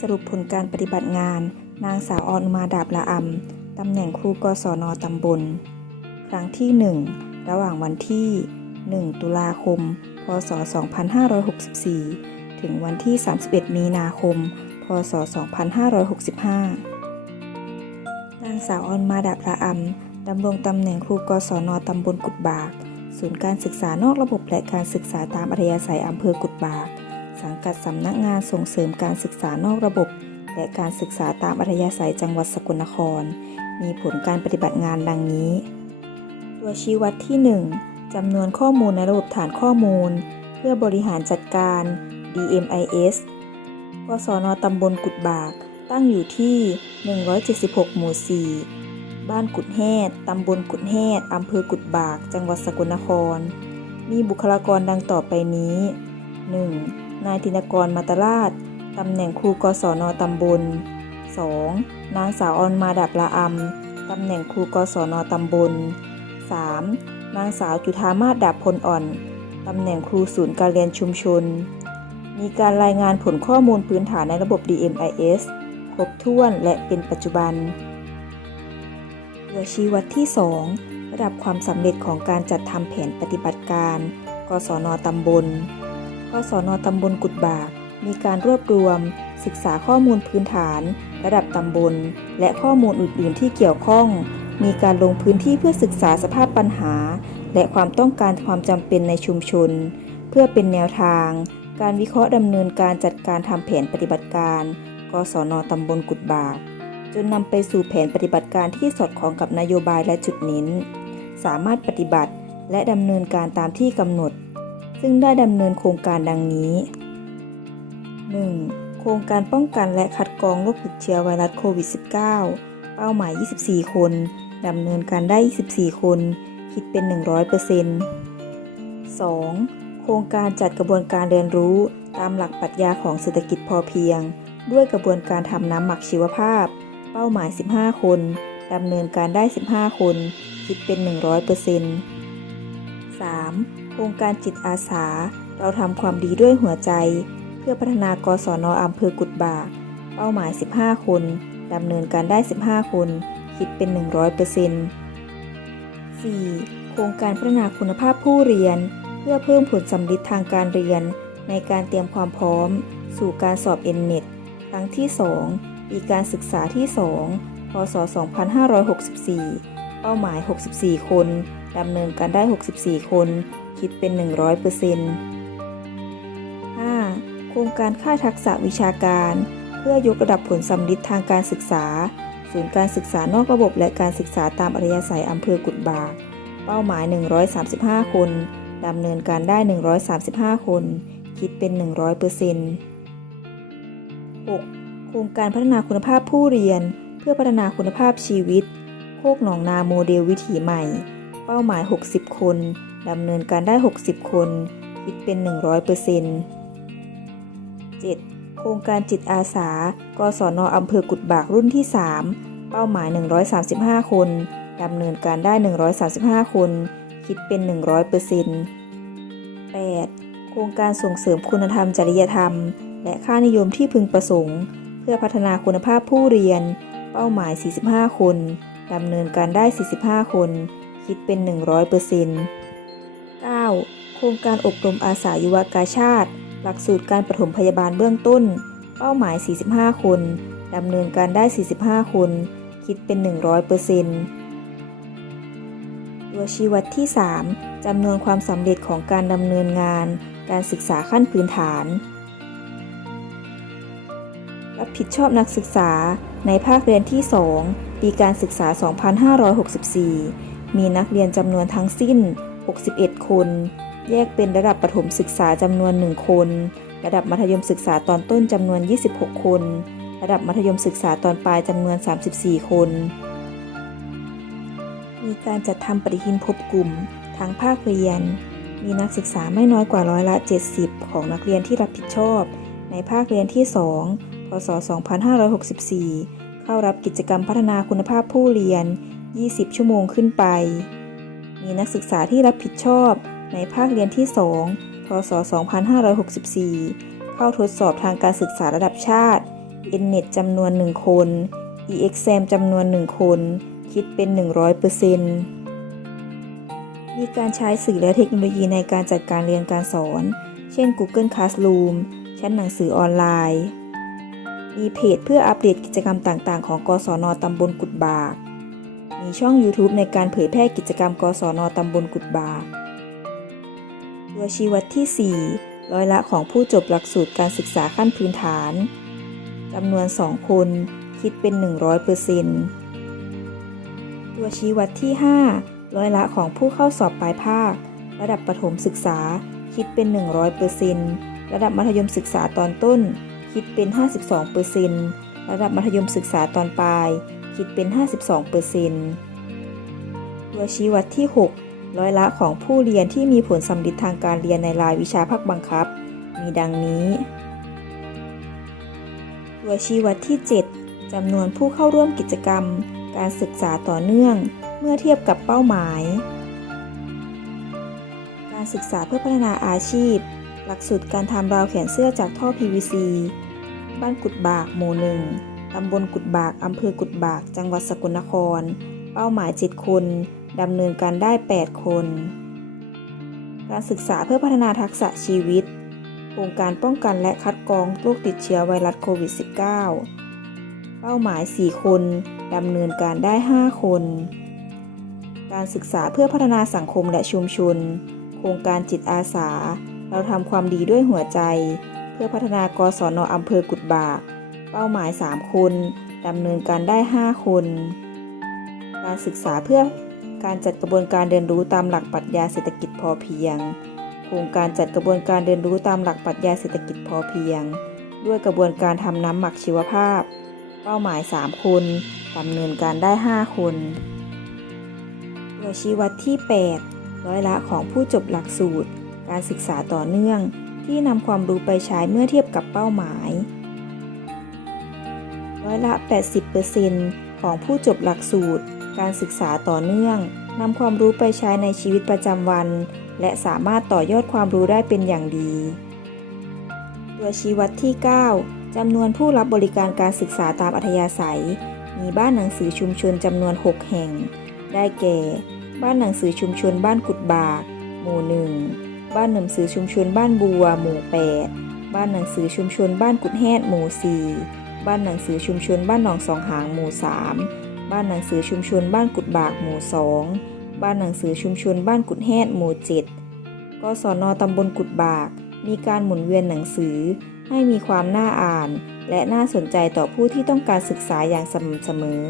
สรุปผลการปฏิบัติงาน นางสาวออนมาดาบละอำตำแหน่งครูกศนตำบล ครั้งที่ 1 ระหว่างวันที่ 1 ตุลาคม พศ 2564 ถึงวันที่ 31 มีนาคม พศ 2565 นางสาวออนมาดาบละอำดำรงตำแหน่งครูกศนตำบลกุดบาก ศูนย์การศึกษานอกระบบและการศึกษาตามอัธยาศัยอำเภอกุดบาก สังกัดสำนักงานส่งเสริมการศึกษานอกระบบ และการศึกษาตามอัธยาศัยจังหวัดสกลนคร มีผลการปฏิบัติงานดังนี้ ตัวชี้วัดที่ 1จำนวนข้อมูลในระบบฐานข้อมูล เพื่อบริหารจัดการ DMIS กศนตำบลกุดบาก ตั้งอยู่ที่ 176 หมู่ 4 บ้านกุดแฮดตำบลกุดแฮดอำเภอกุดบาก จังหวัดสกลนคร มีบุคลากรดังต่อไปนี้ 1. นายธินกรมาตราชตำแหน่งครูกศนตำบล 2. นางสาวออนมาดับละอำตำแหน่งครูกศนตำบล 3. นางสาวจุธามาศดาบพลอ่อน ตำแหน่งครูศูนย์การเรียนชุมชน มีการรายงานผลข้อมูลพื้นฐานในระบบ DMIS ครบถ้วนและเป็นปัจจุบัน ตัวชี้วัดที่ 2 ระดับความสำเร็จของการจัดทำแผนปฏิบัติการ กศนตำบล กศนตำบลกุดบาก มีการรวบรวม ศึกษาข้อมูลพื้นฐาน ระดับตำบล และข้อมูลอื่นๆที่เกี่ยวข้อง มีการลงพื้นที่เพื่อศึกษาสภาพปัญหา และความต้องการความจำเป็นในชุมชน เพื่อเป็นแนวทาง การวิเคราะห์ดำเนินการจัดการทำแผนปฏิบัติการกศนตำบลกุดบาก จนนำไปสู่แผนปฏิบัติการที่สอดคล้องกับนโยบายและจุดเน้น สามารถปฏิบัติและดำเนินการตามที่กำหนด ซึ่งได้ดำเนินโครงการดังนี้ 1. โครงการป้องกันและคัดกรองโรคติดเชื้อไวรัสโควิด -19 เป้าหมาย 24 คน ดำเนินการได้ 24 คน คิดเป็น 100% 2. โครงการจัดกระบวนการเรียนรู้ตามหลักปรัชญาของเศรษฐกิจพอเพียง ด้วยกระบวนการทำน้ำหมักชีวภาพ เป้าหมาย 15 คนดำเนินการได้ 15 คน คิดเป็น 100% 3. โครงการจิตอาสา เราทำความดีด้วยหัวใจ เพื่อพัฒนากศนอำเภอกุดบาก เป้าหมาย 15 คนดำเนินการได้ 15 คน คิดเป็น 100% 4. โครงการพัฒนาคุณภาพผู้เรียน เพื่อเพิ่มผลสำลิดทางการเรียน ในการเตรียมความพร้อม สู่การสอบ n-net ครั้งที่ 2 ปีการศึกษาที่ 2 พศ 2564 เป้าหมาย 64 คน ดำเนินการได้ 64 คน คิดเป็น 100% 5. โครงการค่ายทักษะวิชาการ เพื่อยกระดับผลสำลิดทางการศึกษา ศูนย์การศึกษานอกระบบและการศึกษาตามอัธยาศัยอำเภอกุดบาก เป้าหมาย 135 คนดำเนินการได้ 135 คน คิดเป็น 100% 6. โครงการพัฒนาคุณภาพผู้เรียน เพื่อพัฒนาคุณภาพชีวิต โคกหนองนาโมเดลวิถีใหม่ เป้าหมาย 60 คน ดำเนินการได้ 60 คนคิดเป็น 100% 7. โครงการจิตอาสากศนอำเภอกุดบากรุ่นที่ 3 เป้าหมาย 135 คนดำเนินการได้ 135 คน คิดเป็น 100% 8. โครงการส่งเสริมคุณธรรมจริยธรรม และค่านิยมที่พึงประสงค์ เพื่อพัฒนาคุณภาพผู้เรียน เป้าหมาย 45 คนดำเนินการได้ 45 คน คิดเป็น 100% 9. โครงการอบรมอาสายุวกาชาติ หลักสูตรการปฐมพยาบาลเบื้องต้น เป้าหมาย 45 คนดำเนินการได้ 45 คน คิดเป็น 100%ตัวชี้วัดที่ 3จำนวนความสำเร็จของการดำเนินงาน การศึกษาขั้นพื้นฐาน รับผิดชอบนักศึกษาในภาคเรียนที่ 2 ปีการศึกษา 2564 มีนักเรียนจำนวนทั้งสิ้น 61 คน แยกเป็นระดับประถมศึกษาจำนวน 1 คน ระดับมัธยมศึกษาตอนต้นจำนวน 26 คน ระดับมัธยมศึกษาตอนปลายจำนวน 34 คน มีการจัดทำปฏิทินพบกลุ่มทั้งภาคเรียน มีนักศึกษาไม่น้อยกว่าร้อยละ 70 ของนักเรียนที่รับผิดชอบ ในภาคเรียนที่ 2 พศ 2564 เข้ารับกิจกรรมพัฒนาคุณภาพผู้เรียน 20 ชั่วโมงขึ้นไป มีนักศึกษาที่รับผิดชอบในภาคเรียนที่ 2 พศ 2564 เข้าทดสอบทางการศึกษาระดับชาติ NNET จำนวน 1 คน EXAM จำนวน 1 คน คิดเป็น 100%มีการใช้สื่อและเทคโนโลยีในการจัดการเรียนการสอน เช่น Google Classroom ชั้นหนังสือออนไลน์ มีเพจเพื่ออัปเดตกิจกรรมต่างๆ ของกศนตำบลกุดบาก มีช่อง YouTube ในการเผยแพร่กิจกรรม กศนตำบลกุดบา ตัวชี้วัดที่ 4 ร้อยละของผู้จบหลักสูตรการศึกษาขั้นพื้นฐานจำนวน 2 คน คิดเป็น 100%ตัวชี้วัดที่ 5 ร้อยละของผู้เข้าสอบปลายภาค ระดับประถมศึกษา คิดเป็น 100%ระดับมัธยมศึกษาตอนต้น คิดเป็น 52%ระดับมัธยมศึกษาตอนปลาย คิดเป็น 52%ตัวชี้วัดที่ 6 ร้อยละของผู้เรียนที่มีผลสำลิดทางการเรียนในรายวิชาภาคบังคับ มีดังนี้ ตัวชี้วัดที่ 7จำนวนผู้เข้าร่วมกิจกรรม การศึกษาต่อเนื่อง เมื่อเทียบกับเป้าหมาย การศึกษาเพื่อพัฒนาอาชีพ หลักสูตรการทำราวแขนเสื้อจากท่อ PVC บ้านกุดบากหมู่หนึ่ง ตำบลกุดบาก อำเภอกุดบาก จังหวัดสกลนคร เป้าหมาย 7 คน ดำเนินการได้ 8 คน การศึกษาเพื่อพัฒนาทักษะชีวิต โครงการป้องกันและคัดกรองโรคติดเชื้อไวรัสโควิด -19 เป้าหมาย 4 คน ดำเนินการได้ 5 คน การศึกษาเพื่อพัฒนาสังคมและชุมชน โครงการจิตอาสา เราทำความดีด้วยหัวใจ เพื่อพัฒนากศนอำเภอกุดบาก เป้าหมาย 3 คนดำเนินการได้ 5 คน การศึกษาเพื่อการจัดกระบวนการเรียนรู้ตามหลักปรัชญาเศรษฐกิจพอเพียง โครงการจัดกระบวนการเรียนรู้ตามหลักปรัชญาเศรษฐกิจพอเพียง ด้วยกระบวนการทำน้ำหมักชีวภาพ เป้าหมาย 3 คนดำเนินการได้ 5 คนตัวชี้วัดที่ 8 ร้อยละของผู้จบหลักสูตร การศึกษาต่อเนื่องที่นำความรู้ไปใช้เมื่อเทียบกับเป้าหมาย ร้อยละ 80%ของผู้จบหลักสูตร การศึกษาต่อเนื่องนำความรู้ไปใช้ในชีวิตประจำวัน และสามารถต่อยอดความรู้ได้เป็นอย่างดี ตัวชี้วัดที่ 9จำนวนผู้รับบริการการศึกษาตามอัธยาศัย มีบ้านหนังสือชุมชนจำนวน 6 แห่ง ได้แก่ บ้านหนังสือชุมชนบ้านกุดบาก หมู่1บ้านหนังสือชุมชนบ้านบัว หมู่ 8 บ้านหนังสือชุมชนบ้านกุดแฮดหมู่ 4 บ้านหนังสือชุมชนบ้านหนองสองหางหมู่ 3 บ้านหนังสือชุมชนบ้านกุดบากหมู่ 2 บ้านหนังสือชุมชนบ้านกุดแฮดหมู่ 7 กศนตำบลกุดบาก มีการหมุนเวียนหนังสือ ให้มีความน่าอ่าน และน่าสนใจต่อผู้ที่ต้องการศึกษาอย่างสม่ำเสมอ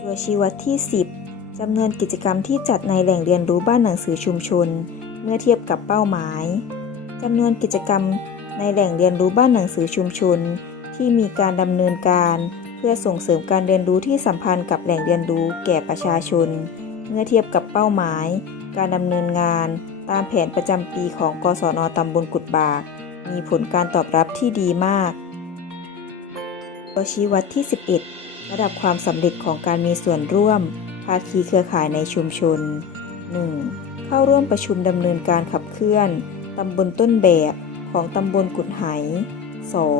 ตัวชี้วัดที่ 10จำนวนกิจกรรมที่จัดในแหล่งเรียนรู้บ้านหนังสือชุมชน เมื่อเทียบกับเป้าหมายจำนวนกิจกรรม ในแหล่งเรียนรู้บ้านหนังสือชุมชน ที่มีการดำเนินการ เพื่อส่งเสริมการเรียนรู้ที่สัมพันธ์กับแหล่งเรียนรู้แก่ประชาชน เมื่อเทียบกับเป้าหมาย การดำเนินงาน ตามแผนประจำปีของกศนตำบลกุดบาก มีผลการตอบรับที่ดีมากตัวชี้วัดที่ 11 ระดับความสำเร็จของการมีส่วนร่วม ภาคีเครือข่ายในชุมชน 1. เข้าร่วมประชุมดำเนินการขับเคลื่อนตำบลต้นแบบ ของตำบลกุดไห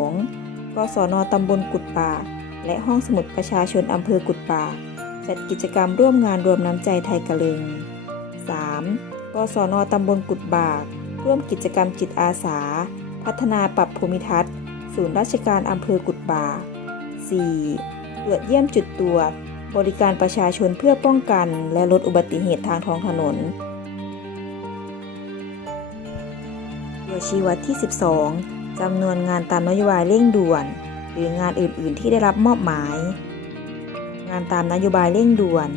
2. กศนตำบลกุดป่า และห้องสมุดประชาชนอำเภอกุดป่า จัดกิจกรรมร่วมงานรวมน้ำใจไทยกะลึง 3. กศนตำบลกุดบาก ร่วมกิจกรรมจิตอาสา พัฒนาปรับภูมิทัศน์ ศูนย์ราชการอำเภอกุดบาก 4. ตรวจเยี่ยมจุดตรวจ บริการประชาชนเพื่อป้องกัน และลดอุบัติเหตุทางท้องถนน ตัวชี้วัดที่ 12 จำนวนงานตามนโยบายเร่งด่วน หรืองานอื่น ๆ ที่ได้รับมอบหมาย งานตามนโยบายเร่งด่วน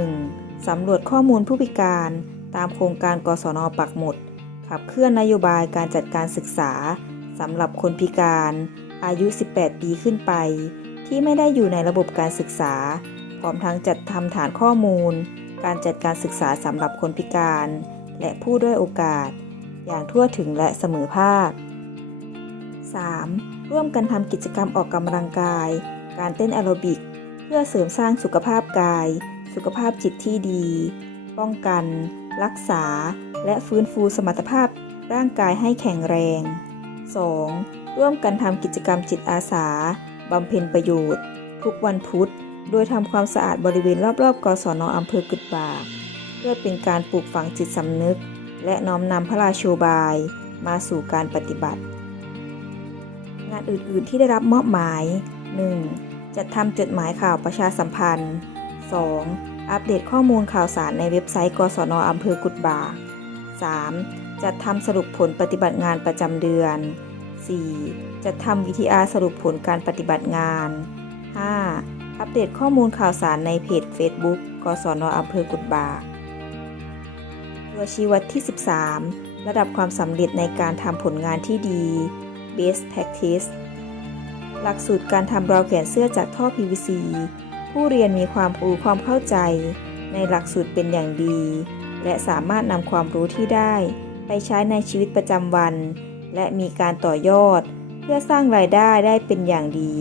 1. สำรวจข้อมูลผู้พิการตามโครงการกศนปักหมุด ขับเคลื่อนนโยบายการจัดการศึกษาสำหรับคนพิการ อายุ 18 ปีขึ้นไป ที่ไม่ได้อยู่ในระบบการศึกษา พร้อมทั้งจัดทำฐานข้อมูล การจัดการศึกษาสำหรับคนพิการ และผู้ด้อยโอกาส อย่างทั่วถึงและเสมอภาค 3. ร่วมกันทำกิจกรรมออกกำลังกาย การเต้นแอโรบิก เพื่อเสริมสร้างสุขภาพกาย สุขภาพจิตที่ดี ป้องกัน รักษา และฟื้นฟูสมรรถภาพร่างกายให้แข็งแรง 2. ร่วมกันทำกิจกรรมจิตอาสาบำเพ็ญประโยชน์ ทุกวันพุธ โดยทำความสะอาดบริเวณรอบๆ กศนอำเภอกุดบาก เพื่อเป็นการปลูกฝังจิตสำนึก และน้อมนำพระราโชบายมาสู่การปฏิบัติ งานอื่นๆที่ได้รับมอบหมาย 1. จัดทำจดหมายข่าวประชาสัมพันธ์ 2. อัปเดตข้อมูลข่าวสารในเว็บไซต์ กศนอำเภอกุดบา 3. จัดทำสรุปผลปฏิบัติงานประจำเดือน 4. จัดทำวิทีอาสรุปผลการปฏิบัติงาน 5. อัปเดตข้อมูลข่าวสารในเพจ Facebook กศนอำเภอกุดบา ตัวชี้วัดที่ 13 ระดับความสำเร็จในการทำผลงานที่ดี Best Practice หลักสูตรการทำราวแขนเสื้อจากท่อ PVC ผู้เรียนมีความรู้ความเข้าใจ ในหลักสูตรเป็นอย่างดี และสามารถนำความรู้ที่ได้ ไปใช้ในชีวิตประจำวัน และมีการต่อยอด เพื่อสร้างรายได้ได้เป็นอย่างดี